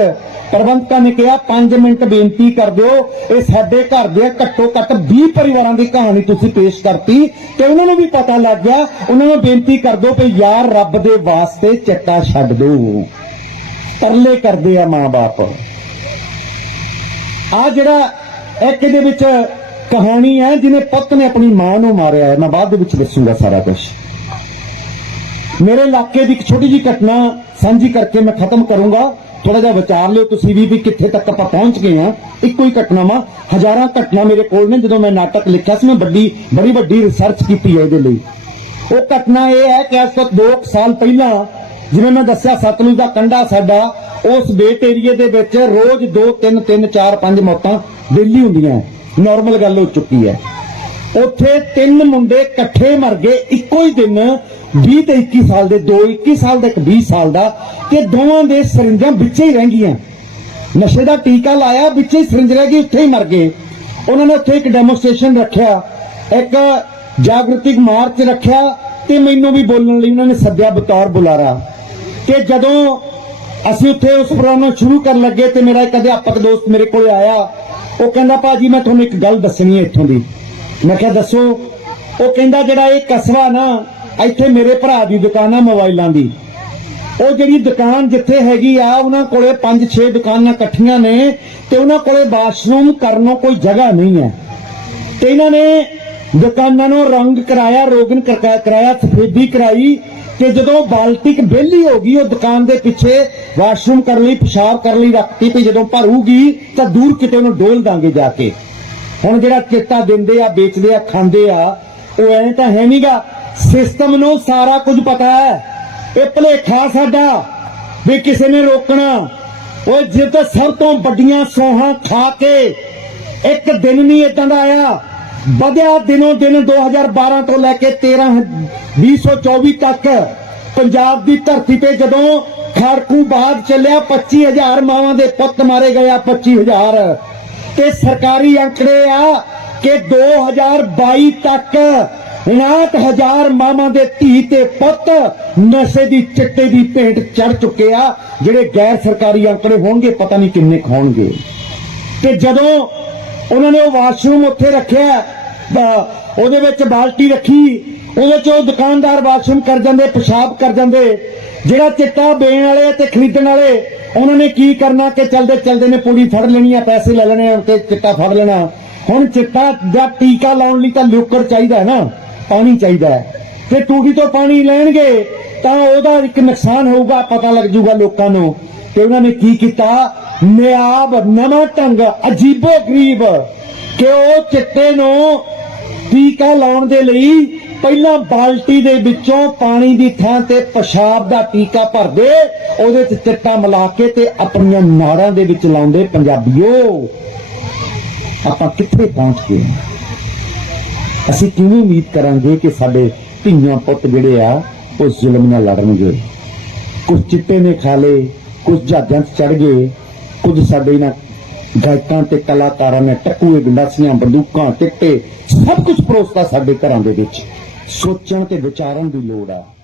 ਪ੍ਰਬੰਧਕਾਂ ਨੇ ਕਿਹਾ 5 ਮਿੰਟ ਬੇਨਤੀ ਕਰ ਦਿਓ, ਇਹ ਸਾਡੇ ਘਰ ਦੇ ਘੱਟੋ ਘੱਟ 20 ਪਰਿਵਾਰਾਂ ਦੀ ਕਹਾਣੀ ਤੁਸੀਂ ਪੇਸ਼ ਕਰਤੀ ਤੇ ਉਹਨਾਂ ਨੂੰ ਵੀ ਪਤਾ ਲੱਗ ਗਿਆ, ਉਹਨਾਂ ਨੂੰ ਬੇਨਤੀ ਕਰ ਦਿਓ ਕਿ ਯਾਰ ਰੱਬ ਦੇ ਵਾਸਤੇ ਚੱਟਾ ਛੱਡ ਦਿਓ। ਤਰਲੇ ਕਰਦੇ ਆ ਮਾਂ-ਬਾਪ ਆ ਜਿਹੜਾ ਇੱਕ ਦੇ ਵਿੱਚ ਕਹਾਣੀ ਹੈ, ਜਿਹਨੇ ਪੁੱਤ ਨੇ ਆਪਣੀ ਮਾਂ ਨੂੰ ਮਾਰਿਆ ਹੈ, ਮੈਂ ਬਾਅਦ ਦੇ ਵਿੱਚ ਦੱਸੂਗਾ ਸਾਰਾ ਕੁਝ ਮੇਰੇ ਇਲਾਕੇ ਦੀ ਇੱਕ ਛੋਟੀ ਜੀ ਘਟਨਾ ਸਾਂਝੀ ਕਰਕੇ ਮੈਂ ਖਤਮ ਕਰੂੰਗਾ। ਥੋੜਾ ਜਿਹਾ ਵਿਚਾਰ ਲਿਓ ਤੁਸੀਂ ਵੀ ਵੀ ਕਿੱਥੇ ਤੱਕ ਆਪਾਂ ਪਹੁੰਚ ਗਏ ਆ ਇੱਕੋ ਹੀ ਘਟਨਾ ਹਜ਼ਾਰਾਂ ਘਟਨਾ ਮੇਰੇ ਕੋਲ ਨੇ ਜਦੋਂ ਮੈਂ ਨਾਟਕ ਲਿਖਿਆ ਸੀ ਮੈਂ ਵੱਡੀ, ਬੜੀ ਵੱਡੀ ਰਿਸਰਚ ਕੀਤੀ ਹੈ ਇਹਦੇ ਲਈ। ਉਹ ਘਟਨਾ ਇਹ ਹੈ ਕਿ ਅੱਜ ਤੋਂ 2 ਸਾਲ ਪਹਿਲਾਂ, ਜਿਵੇਂ ਮੈਂ ਦੱਸਿਆ, ਸਤਲੁਜ ਦਾ ਕੰਢਾ ਸਾਡਾ, ਉਸ ਬੇਟ ਏਰੀਏ ਦੇ ਵਿੱਚ ਰੋਜ਼ 2 3 3 4 5 ਮੌਤਾਂ ਡੇਲੀ ਹੁੰਦੀਆਂ। ਨਾਰਮਲ ਗੱਲ ਹੋ ਚੁੱਕੀ ਹੈ। ਉੱਥੇ ਤਿੰਨ ਮੁੰਡੇ ਇਕੱਠੇ ਮਰ ਗਏ। ਇੱਕੋ ਹੀ ਦਿਨ 20 ਤੇ 21 ਸਾਲ ਦੇ, ਦੋ 21 ਸਾਲ ਦਾ, ਇੱਕ 20 ਸਾਲ ਦਾ ਤੇ ਦੋਵਾਂ ਦੇ ਸਰਿੰਜਾਂ ਵਿੱਚੇ ਹੀ ਰਹਿ ਗਈਆਂ। ਨਸ਼ੇ ਦਾ ਟੀਕਾ ਲਾਇਆ, ਵਿੱਚੇ ਹੀ ਸਰਿੰਜ ਰਹਿ ਗਈ, ਉੱਥੇ ਹੀ ਮਰ ਗਏ। ਉਹਨਾਂ ਨੇ ਉੱਥੇ ਇੱਕ ਡੈਮੋਸਟ੍ਰੇਸ਼ਨ ਰੱਖਿਆ, ਇੱਕ ਜਾਗਰਤਿਕ ਮਾਰਚ ਰੱਖਿਆ ਤੇ ਮੈਨੂੰ ਵੀ ਬੋਲਣ ਲਈ ਉਹਨਾਂ ਨੇ ਸੱਦਿਆ ਬਤੌਰ ਬੁਲਾਰਾ। ਤੇ ਜਦੋਂ ਅਸੀਂ ਉੱਥੇ ਉਸ ਪ੍ਰੋਗਰਾਮ ਨੂੰ ਸ਼ੁਰੂ ਕਰਨ ਲੱਗੇ ਤੇ ਮੇਰਾ ਇੱਕ ਅਧਿਆਪਕ ਦੋਸਤ ਮੇਰੇ ਕੋਲ ਆਇਆ, ਉਹ ਕਹਿੰਦਾ ਭਾਜੀ ਮੈਂ ਤੁਹਾਨੂੰ ਇੱਕ ਗੱਲ ਦੱਸਣੀ ਹੈ ਇੱਥੋਂ ਦੀ। ਮੈਂ ਕਿਹਾ, ਦੱਸੋ, ਉਹ ਕਹਿੰਦਾ ਜਿਹੜਾ ਇਹ ਕਸਬਾ ਨਾ, ਇੱਥੇ ਮੇਰੇ ਭਰਾ ਦੀ ਦੁਕਾਨ ਆ ਮੋਬਾਈਲਾਂ ਦੀ। ਉਹ ਜਿਹੜੀ ਦੁਕਾਨ ਜਿੱਥੇ ਹੈਗੀ ਆ, ਉਹਨਾਂ ਕੋਲੇ 5-6 ਦੁਕਾਨਾਂ ਇਕੱਠੀਆਂ ਨੇ ਤੇ ਉਹਨਾਂ ਕੋਲੇ ਬਾਥਰੂਮ ਕਰਨ ਨੂੰ ਕੋਈ ਜਗ੍ਹਾ ਨਹੀਂ ਹੈ। ਤੇ ਇਹਨਾਂ ਨੇ ਦੁਕਾਨਾਂ ਨੂੰ ਰੰਗ ਕਰਾਇਆ, ਰੋਗਨ ਕਰਕਾ- ਕਰਾਇਆ, ਸਫੇਦੀ ਕਰਾਈ ਤੇ ਜਦੋਂ ਬਾਲਟਿਕ ਵਿਹਲੀ ਹੋ ਗਈ, ਉਹ ਦੁਕਾਨ ਦੇ ਪਿੱਛੇ ਵਾਸ਼ਰੂਮ ਕਰਨ ਲਈ, ਪਿਸ਼ਾਬ ਕਰਨ ਲਈ ਰੱਖਤੀ ਤੇ ਜਦੋਂ ਭਰੂਗੀ ਤਾਂ ਦੂਰ ਕਿਤੇ ਉਹਨੂੰ ਡੋਲ ਦਾਂਗੇ ਜਾ ਕੇ। ਹੁਣ ਜਿਹੜਾ ਚੇਤਾ ਦਿੰਦੇ ਆ, ਵੇਚਦੇ ਆ, ਖਾਂਦੇ ਆ, ਉਹ ਐ ਤਾਂ ਹੈ ਨਹੀਂਗਾ ਸਿਸਟਮ ਨੂੰ ਸਾਰਾ ਕੁਝ ਪਤਾ ਹੈ। ਇਹ ਭਲੇਖਾ ਸਾਡਾ ਵੀ ਕਿਸੇ ਨੇ ਰੋਕਣਾ। ਉਹ ਜੇ ਸਭ ਤੋਂ ਵੱਡੀਆਂ ਸੋਹਾਂ ਖਾ ਕੇ ਇੱਕ ਦਿਨ ਨਹੀਂ ਇਦਾਂ ਦਾ ਆਇਆ। ਵਧਿਆ ਦਿਨੋਂ ਦਿਨ 2012 ਤੋਂ ਲੈ ਕੇ 13 2024 ਤੱਕ ਪੰਜਾਬ ਦੀ ਧਰਤੀ ਤੇ ਜਦੋਂ ਖੜਕੂ ਬਾਦ ਚੱਲਿਆ 25000 ਮਾਵਾਂ ਦੇ ਪੁੱਤ ਮਾਰੇ ਗਏ ਆ 25000 ਤੇ ਸਰਕਾਰੀ ਅੰਕੜੇ ਆ ਕਿ 2022 ਤੱਕ 59000 ਮਾਵਾਂ ਦੇ ਧੀ ਤੇ ਪੁੱਤ ਨਸ਼ੇ ਦੀ ਚਿੱਟੇ ਦੀ ਭੇਟ ਚੜ ਚੁੱਕੇ ਆ, ਜਿਹੜੇ ਗੈਰ ਸਰਕਾਰੀ ਅੰਕੜੇ ਹੋਣਗੇ, ਪਤਾ ਨਹੀਂ ਕਿੰਨੇ ਕੁ ਹੋਣਗੇ ਤੇ ਜਦੋਂ ਉਹਨਾਂ ਨੇ ਉਹ ਵਾਸ਼ਰੂਮ ਉੱਥੇ ਰੱਖਿਆ ਉਹਦੇ ਵਿੱਚ ਬਾਲਟੀ ਰੱਖੀ ਉਹਦੇ ਚ ਉਹ ਦੁਕਾਨਦਾਰ ਵਾਸ਼ਰੂਮ ਕਰ ਜਾਂਦੇ, ਪਿਸ਼ਾਬ ਕਰ ਜਾਂਦੇ, ਜਿਹੜਾ ਚਿੱਟਾ ਦੇਣ ਵਾਲੇ ਤੇ ਖਰੀਦਣ ਵਾਲੇ, ਉਹਨਾਂ ਨੇ ਕੀ ਕਰਨਾ ਕਿ ਚਲਦੇ ਚਲਦੇ ਨੇ ਪੂਰੀ ਫੜ ਲੈਣੀ ਆ, ਪੈਸੇ ਲੈ ਲੈਣੇ ਆ ਤੇ ਚਿੱਟਾ ਫੜ ਲੈਣਾ। ਹੁਣ ਚਿੱਟਾ ਦਾ ਟੀਕਾ ਲਾਉਣ ਲਈ ਤਾਂ ਲੋਕਰ ਚਾਹੀਦਾ ਹੈ ਨਾ, ਪਾਣੀ ਚਾਹੀਦਾ ਹੈ। ਤੇ ਟੂਟੀ ਤੋਂ ਪਾਣੀ ਲੈਣਗੇ, ਤਾਂ ਉਹਦਾ ਇੱਕ ਨੁਕਸਾਨ ਹੋਊਗਾ, ਪਤਾ ਲੱਗ ਜੂਗਾ ਲੋਕਾਂ ਨੂੰ ਤੇ ਉਹਨਾਂ ਨੇ ਕੀ ਕੀਤਾ। ਨਿਆਬ ਨਵਾਂ ਢੰਗ, ਅਜੀਬੋ ਗਰੀਬ, ਕਿ ਉਹ ਚਿੱਟੇ ਨੂੰ ਟੀਕਾ ਲਾਉਣ ਦੇ ਲਈ ਪਹਿਲਾਂ ਬਾਲਟੀ ਦੇ ਵਿੱਚੋਂ ਪਾਣੀ ਦੀ ਥਾਂ ਤੇ ਪਿਸ਼ਾਬ ਦਾ ਟੀਕਾ ਭਰਦੇ, ਉਹਦੇ ਚ ਚਿੱਟਾ ਮਿਲਾ ਕੇ ਤੇ ਆਪਣੀਆਂ ਨਾੜਾਂ ਦੇ ਵਿੱਚ ਲਾਉਂਦੇ ਪੰਜਾਬੀਓ। ਆਪਾਂ ਕਿੱਥੇ ਪਹੁੰਚ ਗਏ? ਅਸੀਂ ਕਿਵੇਂ ਉਮੀਦ ਕਰਾਂਗੇ ਕਿ ਸਾਡੇ ਧੀਆਂ ਪੁੱਤ ਜਿਹੜੇ ਆ, ਉਹ ਜ਼ੁਲਮ ਨਾਲ ਲੜਨਗੇ? ਕੁਝ ਚਿੱਟੇ ਨੇ ਖਾ ਲਏ, ਕੁਝ ਜਹਾਜ਼ਾਂ 'ਚ ਚੜ ਗਏ, ਕੁਝ ਸਾਡੇ ਇਹਨਾਂ ਗਾਇਕਾਂ ਤੇ ਕਲਾਕਾਰਾਂ ਨੇ ਟੱਕੂਏ, ਗੰਡਾਸੀਆਂ, ਬੰਦੂਕਾਂ ਟਿੱਟੇ ਸਭ ਕੁਝ ਪਰੋਸਤਾ ਸਾਡੇ ਘਰਾਂ ਦੇ ਵਿੱਚ। ਸੋਚਣ ਤੇ ਵਿਚਾਰਨ ਦੀ ਲੋੜ ਆ।